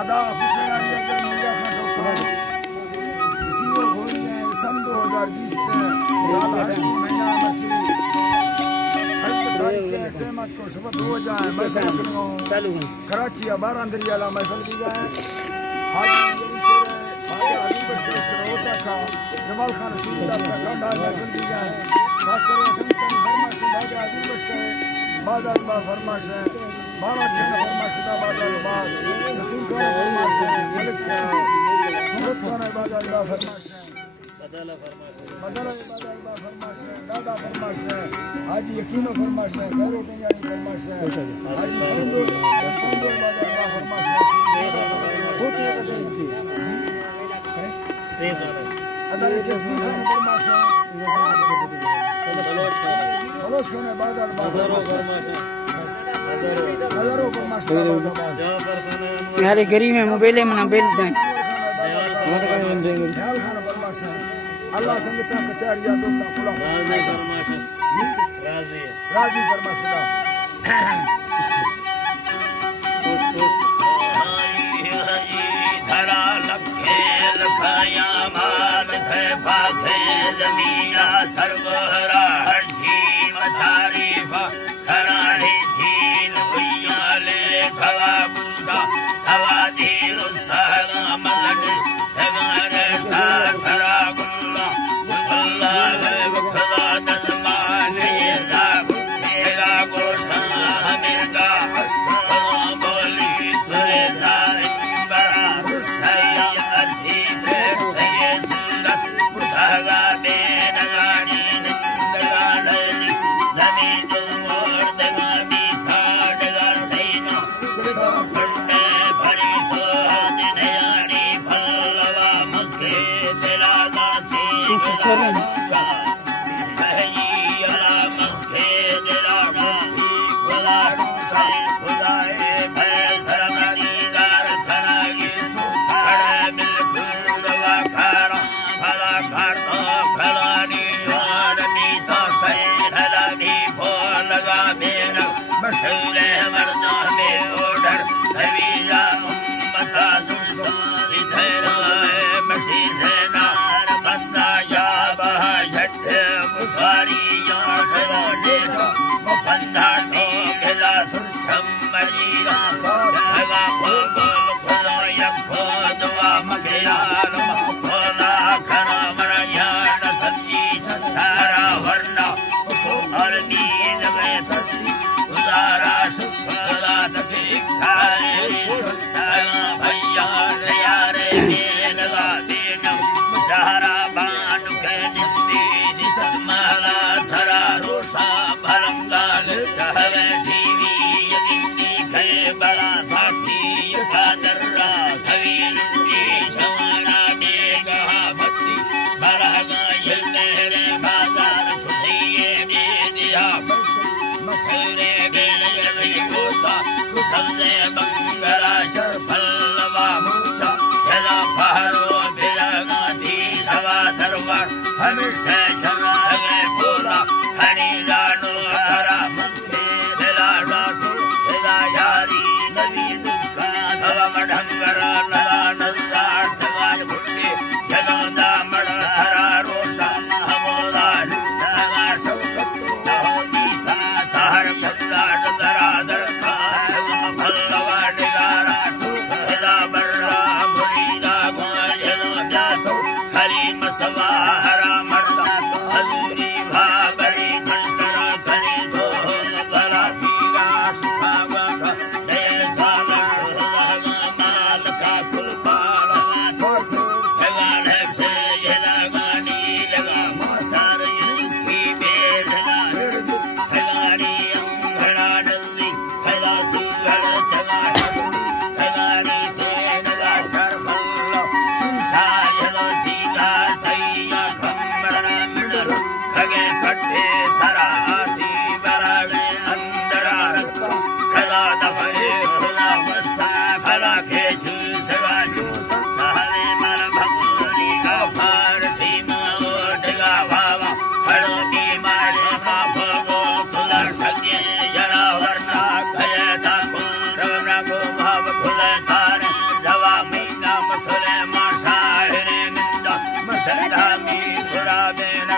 अदा खुशहाली अगर मेरा खटोखा इसी को होली है सन 2020 साल है महीना मसीह हज तारीख के क़यामत को सुबह 2 जाए महफिल चालू कराची अबार अंदरियाला महफिल की जाए हाजी शेर हाजी अली बख्श रोता का जमाल खान रसूलुल्लाह का कांडा महफिल की जाए खास कर संतन फरमाश हाजी अली बख्श का बाद अल्लाह फरमाश है महाराज का फरमाश दा बाद बाद रसूल का फरमाश है मलिक का मलिक का बाद अल्लाह फरमाश है बदला फरमाश है बदला बाद अल्लाह फरमाश है दादा फरमाश है हाजी यकीन फरमाश है खैरो पंजाबी फरमाश है हाजी हिंदू बाद अल्लाह फरमाश है बहुत ही अदालत के फरमाश है बलोच खान बाद अल्लाह फरमाश है यार गरीब में मोबाइल में ना बेल दें अल्लाह संगता कचहरिया दोस्ता खुला राजी फरमाश राजी फरमाश धरा लखे लखाया माल थे भागे जमीना सरवरा हर झील तारीफा कराही झील हुयाले खवा बुदा सवादी रुस्तागा मलनिस तगारे सा सरा गुल्ला गुल्ला वखदा दसमाने दा गुतेरा गोसा हमेगा हस्ता बोली सरे जाए बरा रुस्ताया अच्छी पेट ये सुंदर पुछागा दे नगानी नगानी जमीन मशहूर मर्दा में ओडर हवीरा उम्मता दुष्टा इधरा मसीह नार बंदा या बहा झट मुसारी या शरोने मुफंदा ठोकला सुरछम मरीगा जगा बोल खुदा यखो दुआ मगयाल मखोला खना मरया नसली छतारा वरना और नींद में खुदारा शुक्रा नबी खाए भैया यारे लगा देना मुशहरा बान के निंदी निसमाला सरा रोशा भरंगाल कहवे टीवी यकीनी खे बड़ा साथी यका दर्रा खवील शवाना बेगा भक्ति बड़ा गायल मेरे बाजार खुदिए दे दिया मसरे कुसले बंगरा चरफलवा मूचा यदा पहरो बिरगा धी सवा दरबार हमेशा जगा है बोला हनी लाडो हरा मक्के दिलाडा सुर दिला यारी नबी दुखा सवा मढंगरा नला नजार तगाज भुट्टी यदा दामड़ हरा रोसा हमोला निष्ठा शौकत नहोदी था तार भक्ता डरा दर हरी मसवा हरा मर्दा देन